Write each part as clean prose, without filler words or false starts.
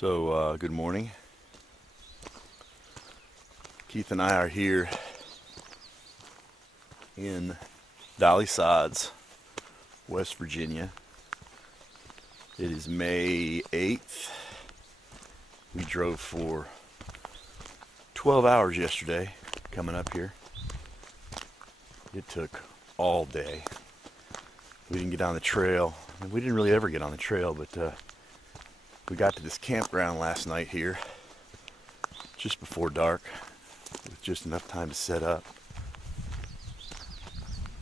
Good morning. Keith and I are here in Dolly Sods, West Virginia. It is May 8th. We drove for 12 hours yesterday coming up here. It took all day. We didn't get on the trail. We didn't really ever get on the trail, but we got to this campground last night here just before dark with just enough time to set up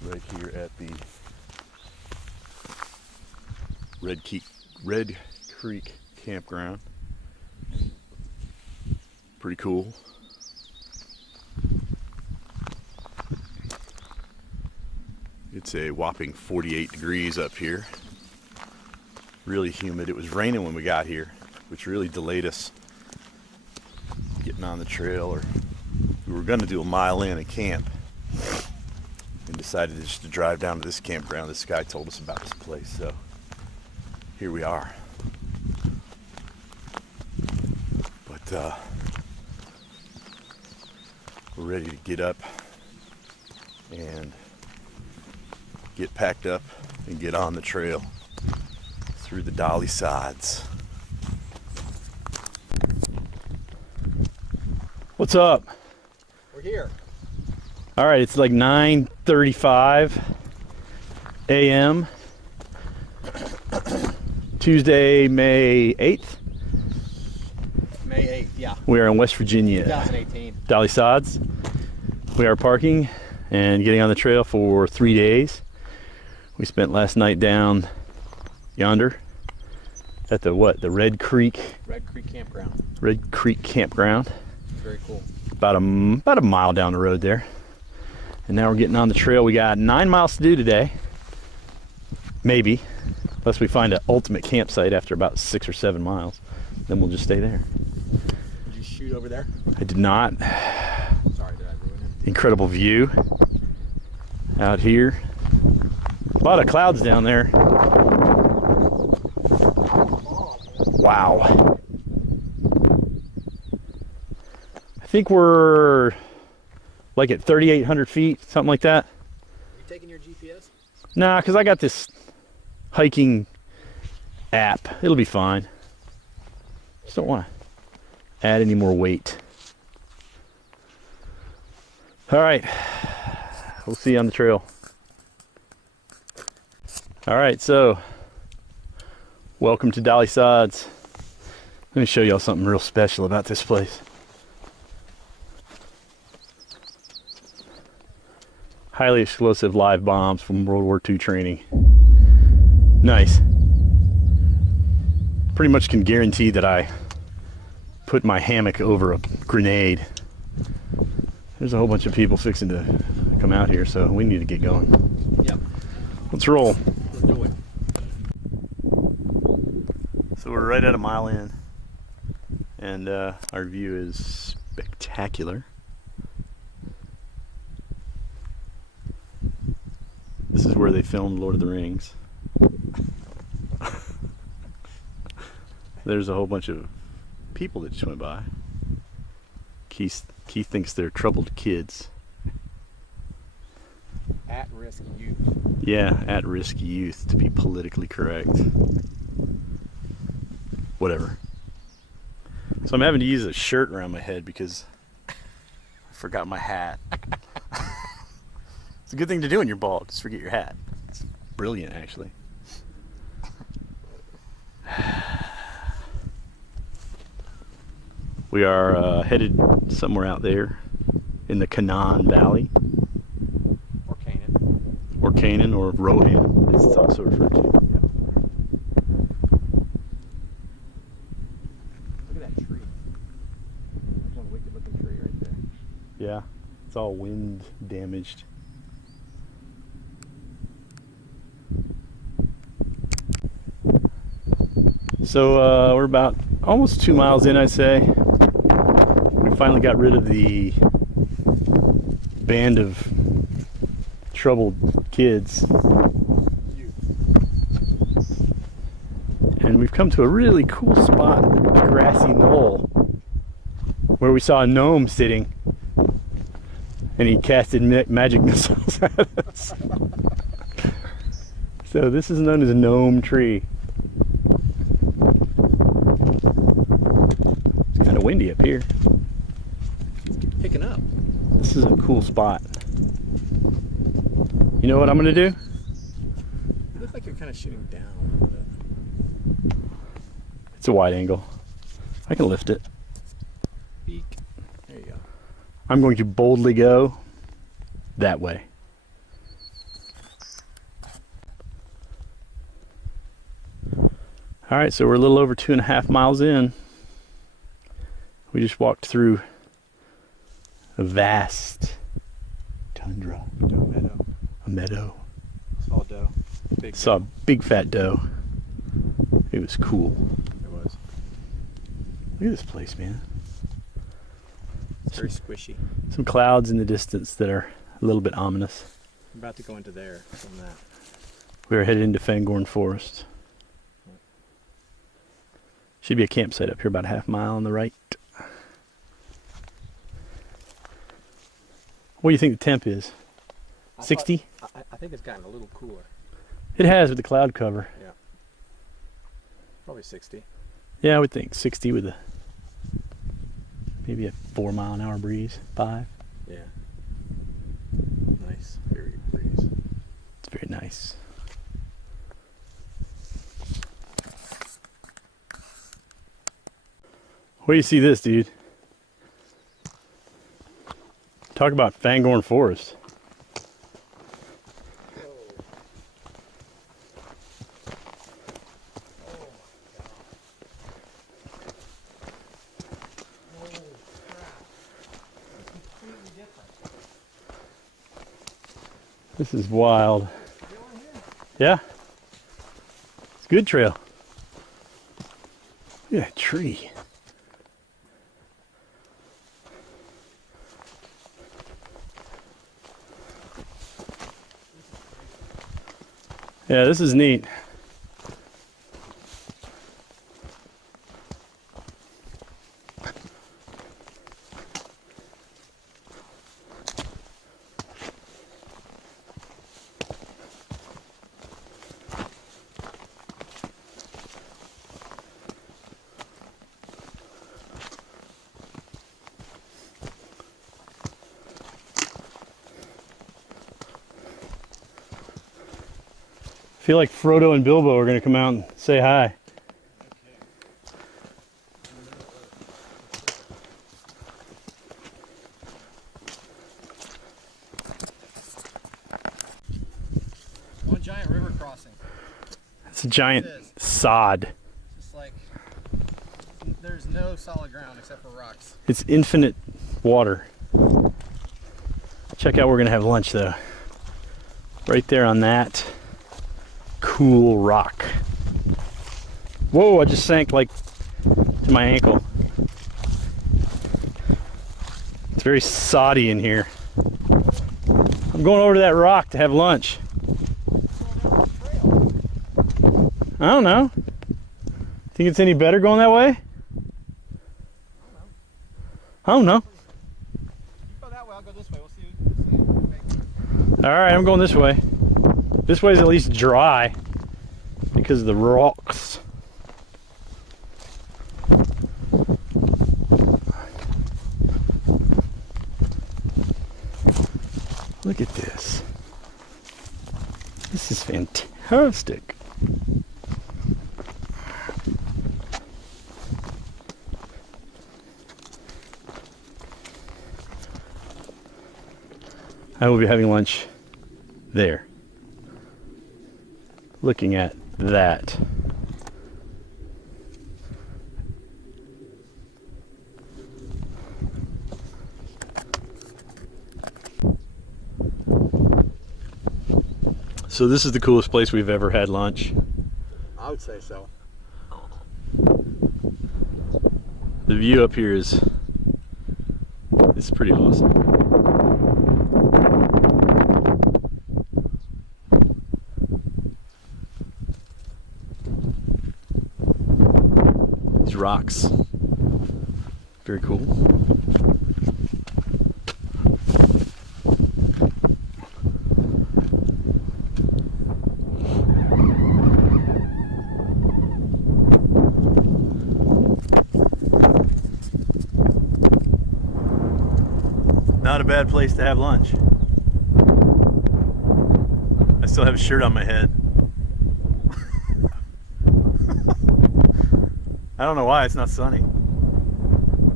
right here at the Red Creek campground. Pretty cool. It's a whopping 48 degrees up here. Really humid. It was raining when we got here, which really delayed us getting on the trail. Or we were going to do a mile in and camp and decided just to drive down to this campground. This guy told us about this place, so here we are. But we're ready to get up and get packed up and get on the trail through the Dolly Sods. What's up? We're here. All right, it's like 9:35 a.m. Tuesday, May 8th. May 8th, yeah. We are in West Virginia. 2018. Dolly Sods. We are parking and getting on the trail for 3 days. We spent last night down yonder at the Red Creek Campground. Red Creek Campground. Very cool. About a mile down the road there. And now we're getting on the trail. We got 9 miles to do today. Maybe. Unless we find an ultimate campsite after about 6 or 7 miles. Then we'll just stay there. Did you shoot over there? I did not. Sorry, did I ruin it? Incredible view out here. A lot of clouds down there. Wow. I think we're like at 3,800 feet, something like that. Are you taking your GPS? Nah, because I got this hiking app. It'll be fine. Just don't want to add any more weight. All right. We'll see you on the trail. All right, so welcome to Dolly Sods. Let me show y'all something real special about this place. Highly explosive live bombs from World War II training. Nice. Pretty much can guarantee that I put my hammock over a grenade. There's a whole bunch of people fixing to come out here, so we need to get going. Yep. Let's roll. Let's do it. So we're right at a mile in, and our view is spectacular. This is where they filmed Lord of the Rings. There's a whole bunch of people that just went by. Keith thinks they're troubled kids. At-risk youth. Yeah, at-risk youth, to be politically correct. Whatever. So I'm having to use a shirt around my head because I forgot my hat. It's a good thing to do when you're bald, just forget your hat. It's brilliant, actually. We are headed somewhere out there in the Canaan Valley. Or Canaan. Or Canaan, or Rohan, as it's also referred to. Look at that tree. That's one wicked looking tree right there. Yeah, it's all wind damaged. So we're about almost 2 miles in, I'd say. We finally got rid of the band of troubled kids. And we've come to a really cool spot, a grassy knoll, where we saw a gnome sitting, and he casted magic missiles at us. So this is known as a gnome tree. It's kind of windy up here. Picking up. This is a cool spot. You know what I'm gonna do? You look like you're kind of shooting down a little bit. It's a wide angle. I can lift it. Beak. There you go. I'm going to boldly go that way. All right, so we're a little over 2.5 miles in. We just walked through a vast tundra. Doe meadow. A meadow. Saw doe. Big Saw a doe. big fat doe. It was cool. It was. Look at this place, man. It's very squishy. Some clouds in the distance that are a little bit ominous. I'm about to go into there from that. We are headed into Fangorn Forest. Should be a campsite up here about a half mile on the right. What do you think the temp is? 60? I think it's gotten a little cooler. It has with the cloud cover. Yeah. Probably 60. Yeah, I would think 60 with maybe a 4-mile-an-hour breeze. 5. Yeah. Nice. Very good breeze. It's very nice. Where do you see this, dude? Talk about Fangorn Forest. This is wild. Yeah. It's a good trail. Look at that tree. Yeah, this is neat. I feel like Frodo and Bilbo are going to come out and say hi. One giant river crossing. It's a giant It is. sod. Just like there's no solid ground except for rocks. It's infinite water. Check out where we're going to have lunch though. Right there on that cool rock. Whoa, I just sank like to my ankle. It's very soddy in here. I'm going over to that rock to have lunch. I don't know. Think it's any better going that way? I don't know. You go that way, I'll go this way. We'll see. All right, I'm going this way. This way is at least dry because of the rocks. Look at this. This is fantastic. I will be having lunch there. Looking at that. So this is the coolest place we've ever had lunch. I would say so. The view up here is pretty awesome. these rocks. Very cool. Not a bad place to have lunch. I still have a shirt on my head. I don't know why it's not sunny.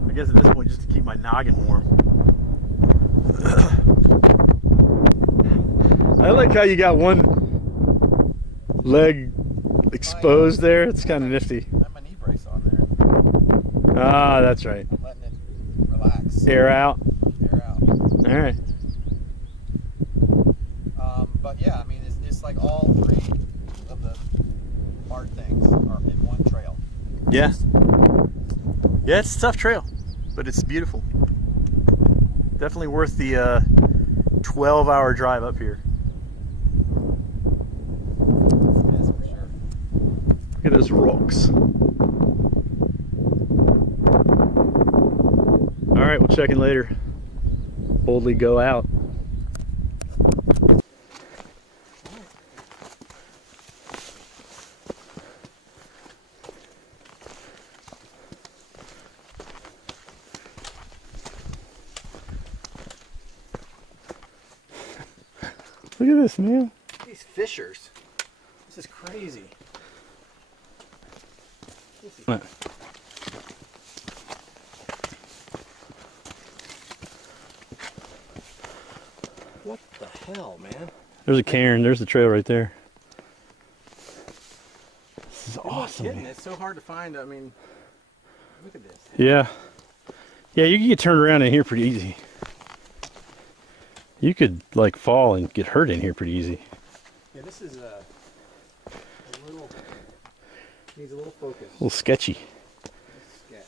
I guess at this point just to keep my noggin warm. I like how you got one leg exposed there. It's kind of nifty. I have my knee brace on there. Ah, that's right. I'm letting it relax. Air out. Air out. All right. But yeah, I mean, it's like all three of the hard things are in one trail. Yeah. Yeah, it's a tough trail, but it's beautiful. Definitely worth the 12-hour drive up here. Yes, for sure. Look at those rocks. All right, we'll check in later. Boldly go out. Look at this, man. These fissures. This is crazy. What? What the hell, man? There's a cairn. There's the trail right there. This is You're not awesome. kidding. Man. It's so hard to find. I mean, look at this. Yeah. Yeah, you can get turned around in here pretty easy. You could like fall and get hurt in here pretty easy. Yeah, this is a little, needs a little focus. A little sketchy. Sketch.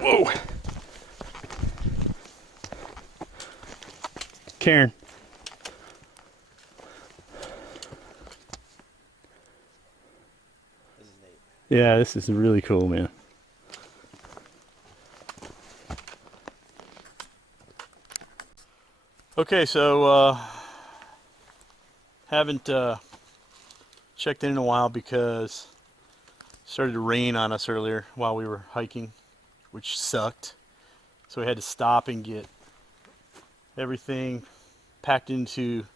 Whoa. Karen. This is neat. Yeah, this is really cool, man. Okay, so haven't checked in a while because it started to rain on us earlier while we were hiking, which sucked. So we had to stop and get everything packed into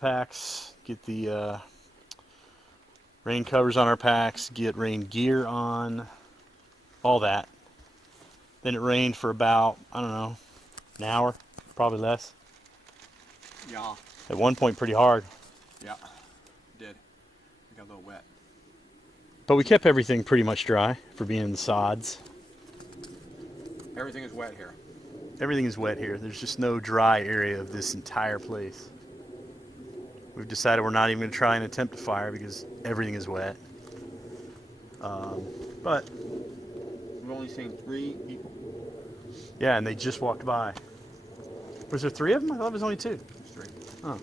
packs, get the rain covers on our packs, get rain gear on, all that. Then it rained for about, I don't know, an hour, probably less. Yeah. At one point pretty hard. Yeah. Did. I got a little wet. But we kept everything pretty much dry for being in the sods. Everything is wet here. Everything is wet here. There's just no dry area of this entire place. We've decided we're not even going to try and attempt to fire because everything is wet. But We've only seen 3 people. yeah, and they just walked by. Was there 3 of them? I thought it was only 2. There's 3. Oh.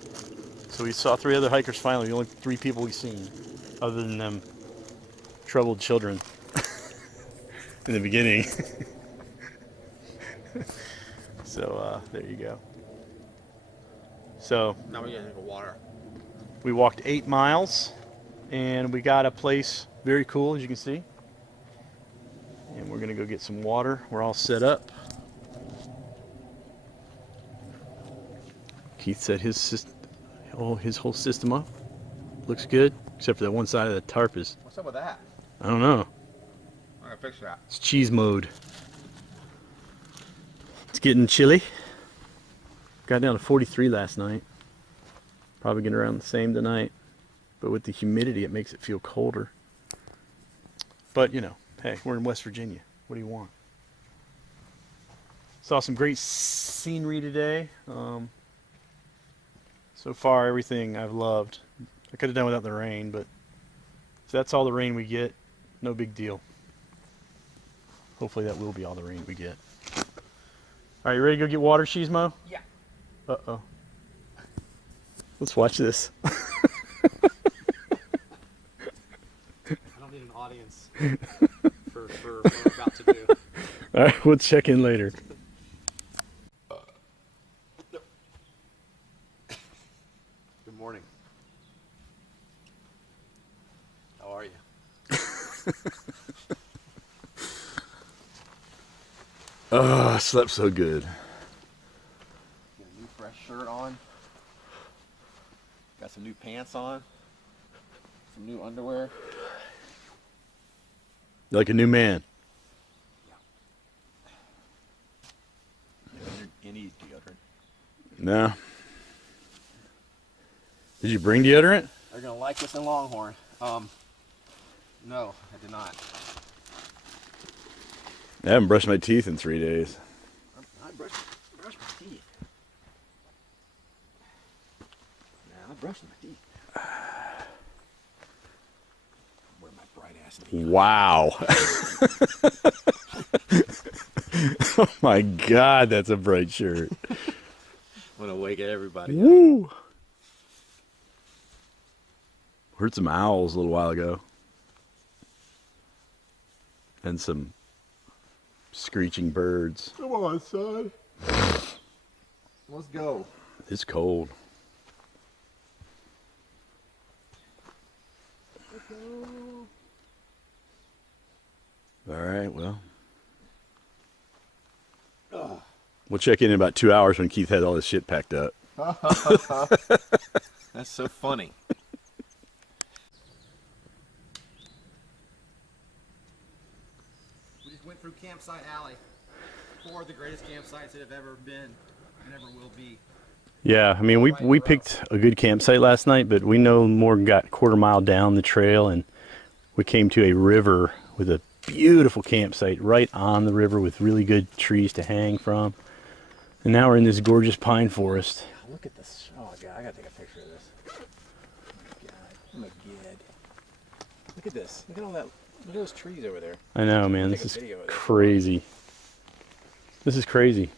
So we saw 3 other hikers finally. The only 3 people we've seen, other than them troubled children in the beginning. So there you go. So Now we gotta drink water. we walked 8 miles and we got a place very cool, as you can see. And we're gonna go get some water. We're all set up. Keith set his whole system up. Looks good, except for that one side of the tarp is, What's up with that? I don't know. I'm gonna fix that. It's cheese mode. It's getting chilly. Got down to 43 last night. Probably getting around the same tonight. But with the humidity, it makes it feel colder. But, you know, hey, we're in West Virginia. What do you want? Saw some great scenery today. So far, everything I've loved. I could have done without the rain, but if that's all the rain we get, No big deal. Hopefully that will be all the rain we get. All right, you ready to go get water, Shizmo? Yeah. Uh-oh. Let's watch this. I don't need an audience for what I'm about to do. All right, we'll check in later. Good morning. How are you? Oh, I slept so good. Got a new fresh shirt on. Got some new pants on. Some new underwear. You're like a new man. Any deodorant. No. Did you bring deodorant? They're gonna like this in Longhorn. No, I did not. I haven't brushed my teeth in 3 days. I brush my teeth. Nah, I brush my teeth. Wear my bright ass teeth. Wow. Oh my God, that's a bright shirt. I'm gonna wake everybody up. Woo. Heard some owls a little while ago. And some screeching birds. Come on, son. Let's go. It's cold. All right, well. We'll check in about 2 hours when Keith had all his shit packed up. That's so funny. We just went through Campsite Alley. 4 of the greatest campsites that have ever been and ever will be. Yeah, I mean, we picked a good campsite last night, but we no more got a quarter mile down the trail, and we came to a river with a beautiful campsite right on the river with really good trees to hang from. And now we're in this gorgeous pine forest. Look at this. Oh, God, I gotta take a picture of this. Oh, my God. Look at this. Look at all that. Look at those trees over there. I know, man, Take this a is video of this. crazy. This is crazy.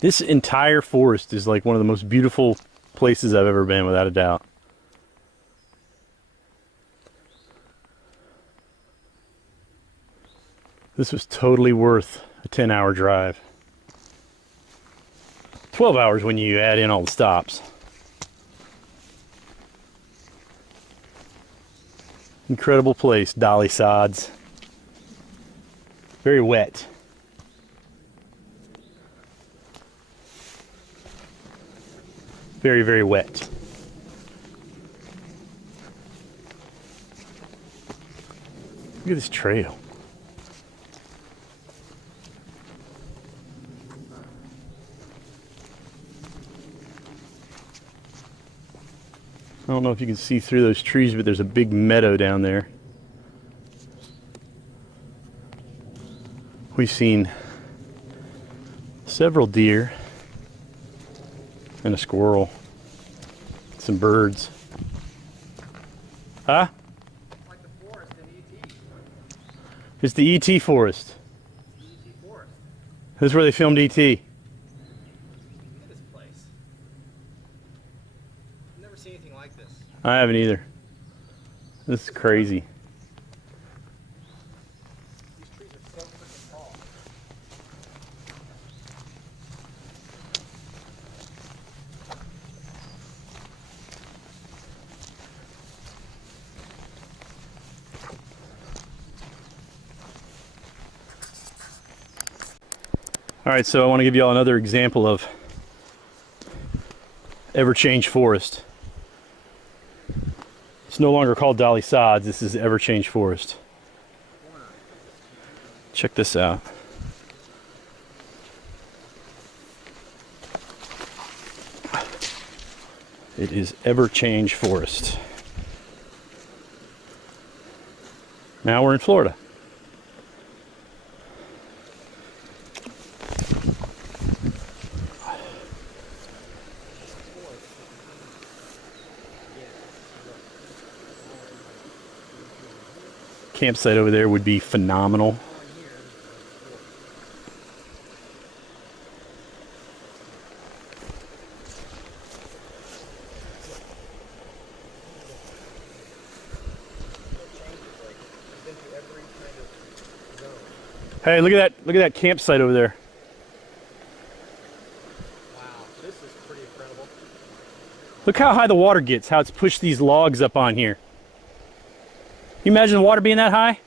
This entire forest is like one of the most beautiful places I've ever been, without a doubt. This was totally worth a 10-hour drive. 12 hours when you add in all the stops. Incredible place, Dolly Sods. Very wet. Very, very wet. Look at this trail. I don't know if you can see through those trees, but there's a big meadow down there. We've seen several deer and a squirrel, some birds. Huh? Like the forest in E.T. It's the E.T. forest. E.T. forest. This is where they filmed E.T. Look at this place. I've never seen anything like this. I haven't either. This is crazy. These trees are so freaking tall. All right, so I want to give you all another example of ever-change forest. It's no longer called Dolly Sods. This is ever-change forest. Check this out. It is ever-change forest. Now we're in Florida. campsite over there would be phenomenal. Hey, look at that campsite over there. Wow, this is pretty incredible. Look how high the water gets, how it's pushed these logs up on here. You imagine the water being that high?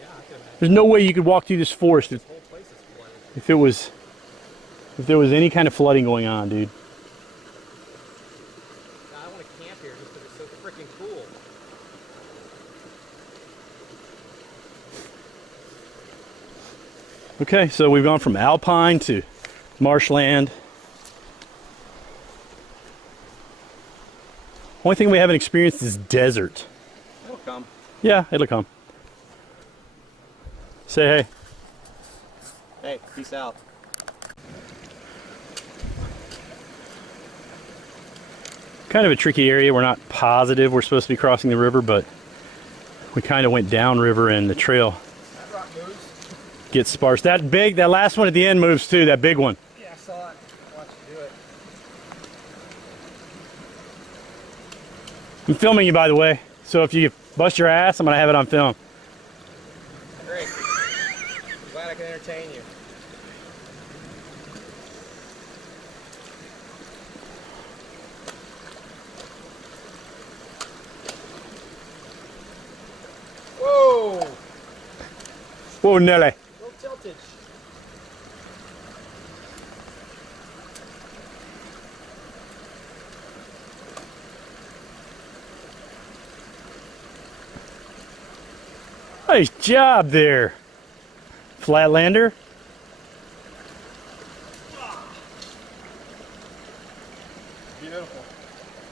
Yeah, I can imagine. There's no way you could walk through this forest This whole place is flooded. if there was any kind of flooding going on, dude. God, I want to camp here just because it's so freaking cool. Okay, so we've gone from alpine to marshland. Only thing we haven't experienced is desert. It'll come. Yeah, it'll come. Say hey. Hey, peace out. Kind of a tricky area. We're not positive we're supposed to be crossing the river, but we kind of went downriver and the trail That rock moves. gets sparse. That last one at the end moves too, that big one. Yeah, I saw it. I watched you do it. I'm filming you, by the way, so if you bust your ass, I'm gonna have it on film. Great. I'm glad I can entertain you. Whoa! Whoa, Nelly. Little tiltage. Nice job there, Flatlander. Beautiful.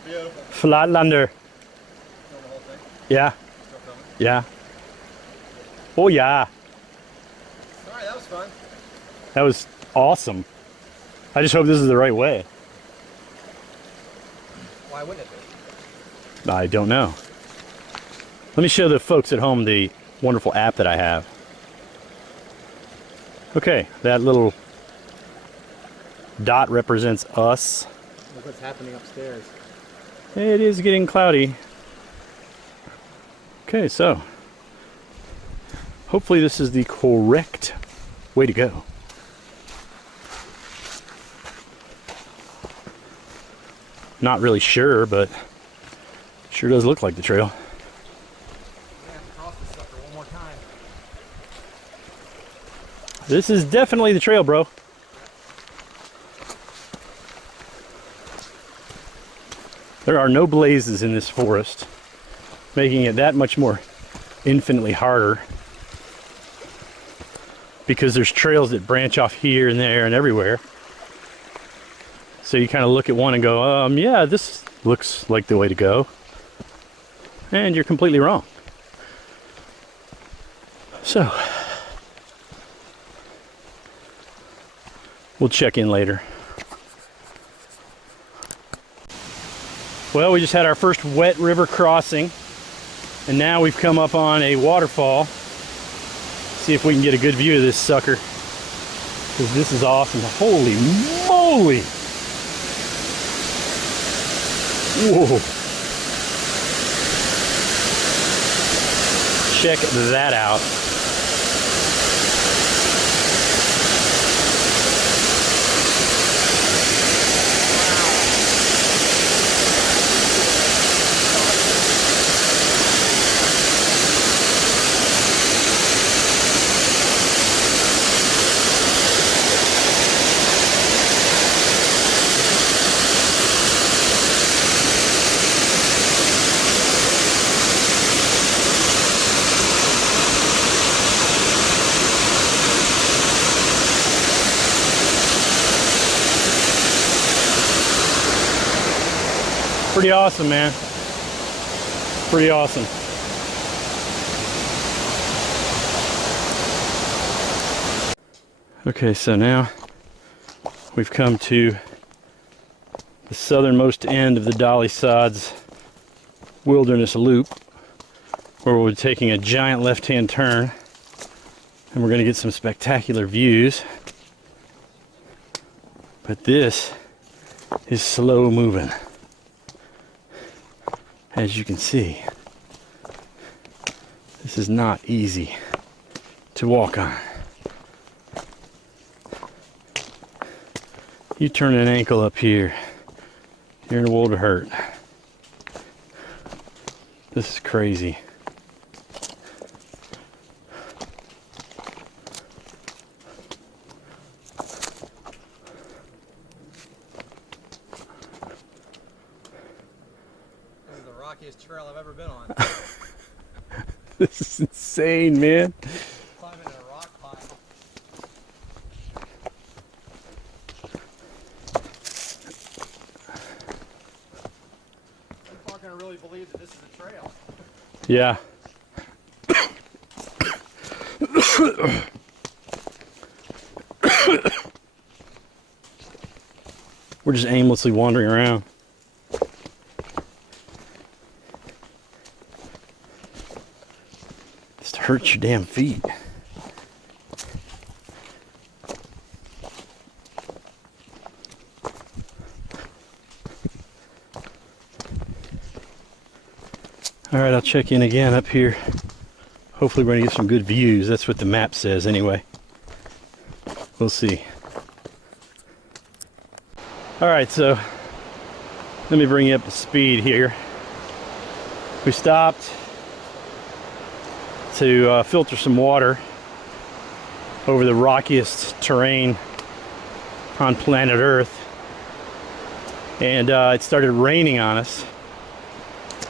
Beautiful. Flatlander. Film the whole thing. Yeah, Still filming. yeah. Oh yeah, Alright, that was fun. that was awesome. I just hope this is the right way. Why wouldn't it be? I don't know. Let me show the folks at home the wonderful app that I have. Okay, that little dot represents us. Look what's happening upstairs. It is getting cloudy. Okay, so hopefully this is the correct way to go. Not really sure, but sure does look like the trail. I'm gonna have to cross this sucker one more time. This is definitely the trail, bro. There are no blazes in this forest, making it that much more infinitely harder because there's trails that branch off here and there and everywhere. So you kind of look at one and go, yeah, this looks like the way to go. And you're completely wrong. So, we'll check in later. Well, we just had our first wet river crossing, and now we've come up on a waterfall. See if we can get a good view of this sucker, because this is awesome. Holy moly! Whoa! Check that out. Pretty awesome, man. Pretty awesome. Okay, so now we've come to the southernmost end of the Dolly Sods wilderness loop. where we're taking a giant left-hand turn, and we're going to get some spectacular views. But this is slow moving, as you can see. This is not easy to walk on. You turn an ankle up here, you're in a world of hurt. This is crazy. This is the rockiest trail I've ever been on. This is insane, man. Climbing in a rock pile. People aren't going to really believe that this is a trail. Yeah. We're just aimlessly wandering around. Just hurts your damn feet. All right, I'll check in again up here. Hopefully we're gonna get some good views. That's what the map says anyway. We'll see. All right, so let me bring you up to speed here. We stopped to filter some water over the rockiest terrain on planet Earth, and it started raining on us.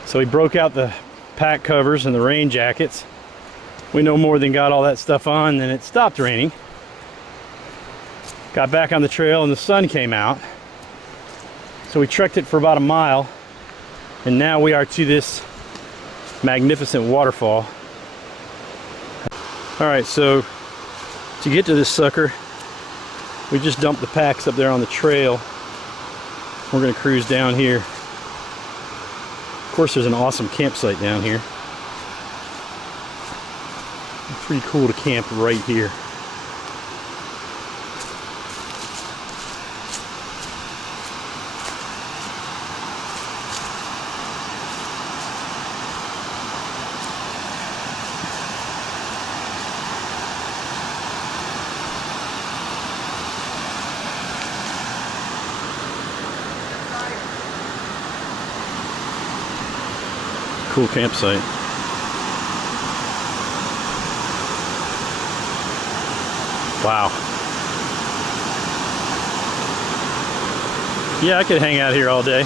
So we broke out the pack covers and the rain jackets. We no more than got all that stuff on, and it stopped raining. Got back on the trail and the sun came out. So we trekked it for about a mile, and now we are to this magnificent waterfall. All right, so to get to this sucker, we just dumped the packs up there on the trail. We're gonna cruise down here. Of course, there's an awesome campsite down here. It's pretty cool to camp right here. Cool campsite. Wow. Yeah, I could hang out here all day.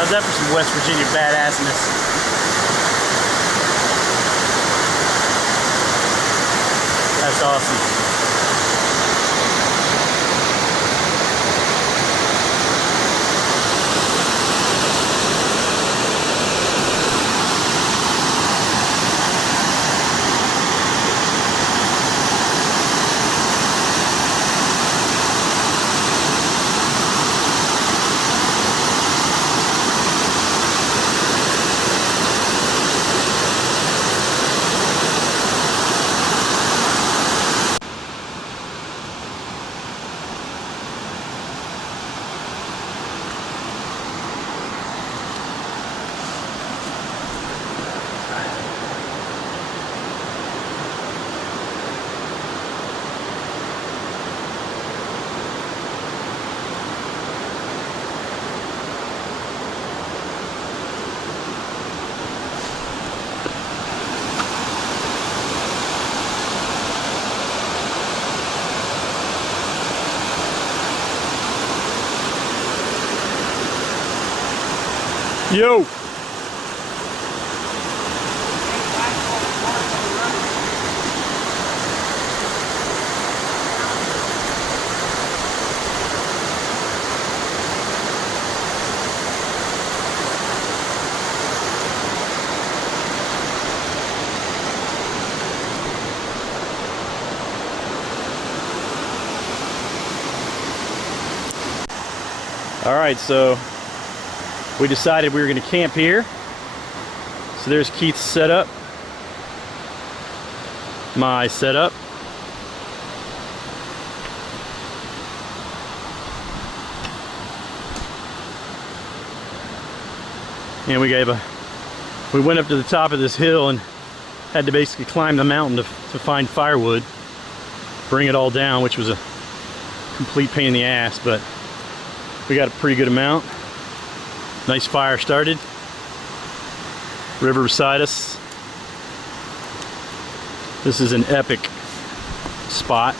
How's that for some West Virginia badassness? That's awesome. Yo! All right, so we decided we were going to camp here. So there's Keith's setup, my setup. And we went up to the top of this hill and had to basically climb the mountain to find firewood, bring it all down, which was a complete pain in the ass, but we got a pretty good amount. Nice fire started. River beside us. This is an epic spot.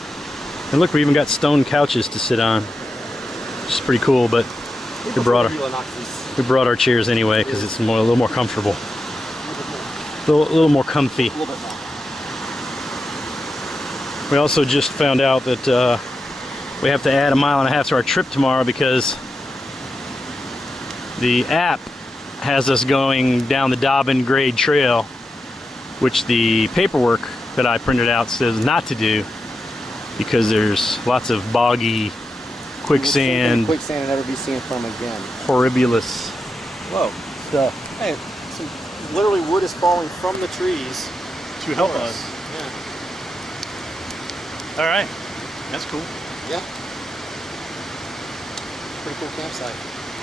And look, we even got stone couches to sit on, which is pretty cool, but we brought our chairs anyway because it's a little more comfortable. A little more comfy. We also just found out that we have to add 1.5 miles to our trip tomorrow because the app has us going down the Dobbin Grade Trail, which the paperwork that I printed out says not to do because there's lots of boggy quicksand. Quicksand will never be seen from again. Horribulous. Whoa. Stuff. Hey, literally wood is falling from the trees To help us. Yeah. All right. That's cool. Yeah. Pretty cool campsite.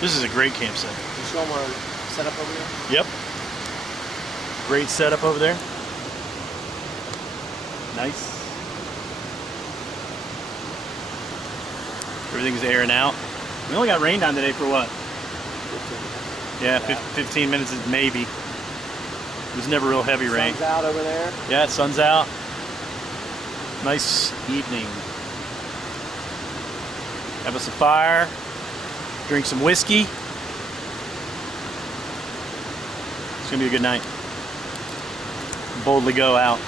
This is a great campsite. Can you show them our setup over there? Yep. Great setup over there. Nice. Everything's airing out. We only got rain down today for what? 15 minutes maybe. It was never real heavy rain. Sun's out over there. Yeah, sun's out. Nice evening. Have us a fire. Drink some whiskey. It's gonna be a good night. Boldly go out.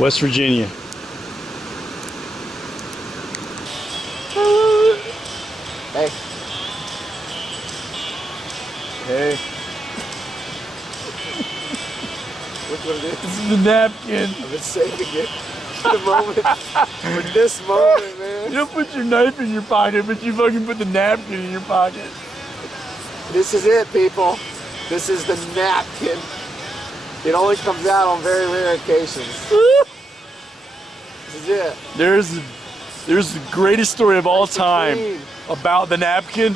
West Virginia. Hey. Hey. Look what it is. This is the napkin. I've been saving it for the moment. For this moment, man. You don't put your knife in your pocket, but you fucking put the napkin in your pocket. This is it, people. This is the napkin. It only comes out on very rare occasions. This is it. There's the greatest story of all Nice and time clean. about the napkin.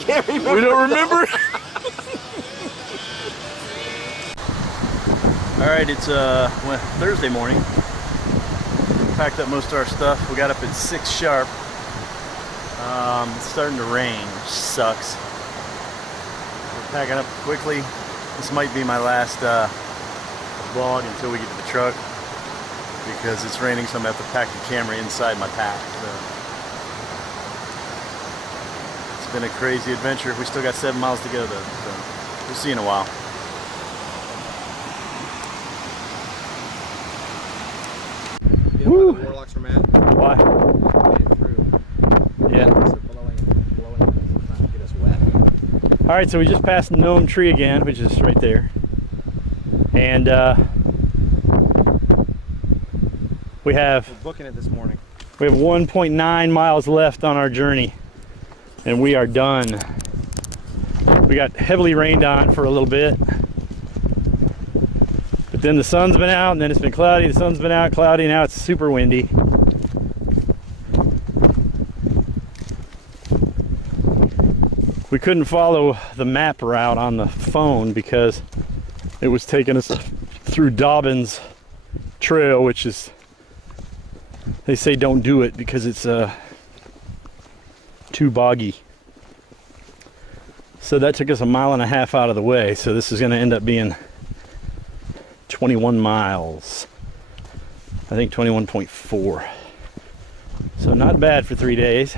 Can't remember. We don't remember. All right, it's Thursday morning. Packed up most of our stuff. We got up at 6 sharp. It's starting to rain, which sucks. We're packing up quickly. This might be my last vlog until we get to the truck because it's raining, so I'm gonna have to pack the camera inside my pack. So it's been a crazy adventure. We still got 7 miles to go though, so we'll see in a while. You know why the warlocks were mad? Why? Made it through. Yeah. So blowing us, trying to get us wet. All right, so we just passed the gnome tree again, which is right there. And We have We're booking it this morning. 1.9 miles left on our journey, and we are done. We got heavily rained on for a little bit, but then the sun's been out, and then it's been cloudy. The sun's been out, cloudy. Now it's super windy. We couldn't follow the map route on the phone because it was taking us through Dobbins Trail, which is, they say don't do it because it's too boggy. So that took us 1.5 miles out of the way. So this is going to end up being 21 miles. I think 21.4. So not bad for 3 days.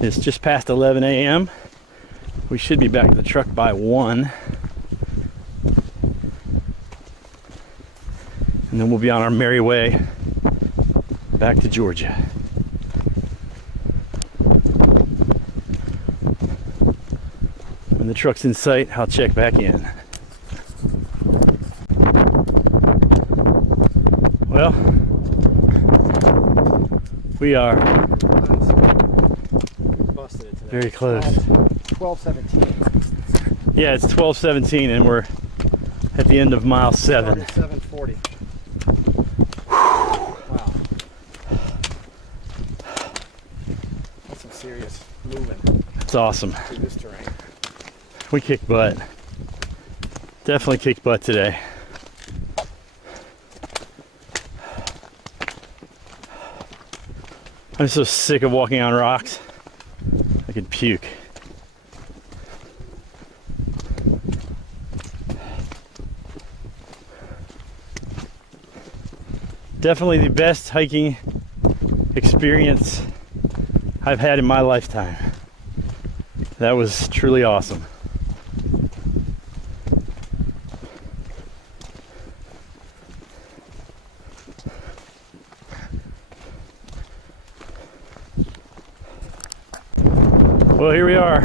It's just past 11 a.m. We should be back to the truck by 1. And then we'll be on our merry way back to Georgia. When the truck's in sight, I'll check back in. Well, we are Busted it today. very close. 12:17. Yeah, it's 12:17 and we're at the end of mile 7. 7:40. Wow. That's some serious moving It's awesome. through this terrain. We kicked butt. Definitely kicked butt today. I'm so sick of walking on rocks. I could puke. Definitely the best hiking experience I've had in my lifetime. That was truly awesome. Well, here we are,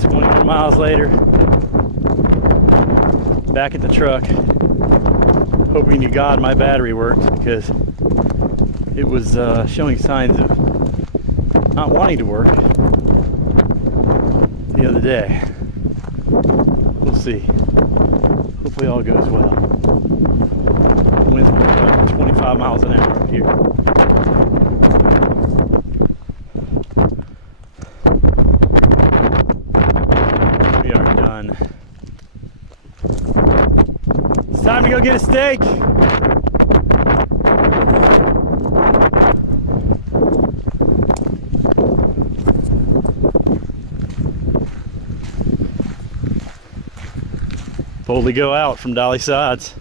21 miles later, back at the truck, hoping to God my battery worked because it was showing signs of not wanting to work the other day. We'll see. Hopefully all goes well. Wind's about 25 miles an hour up here. It's time to go get a steak. Boldly go out from Dolly Sods.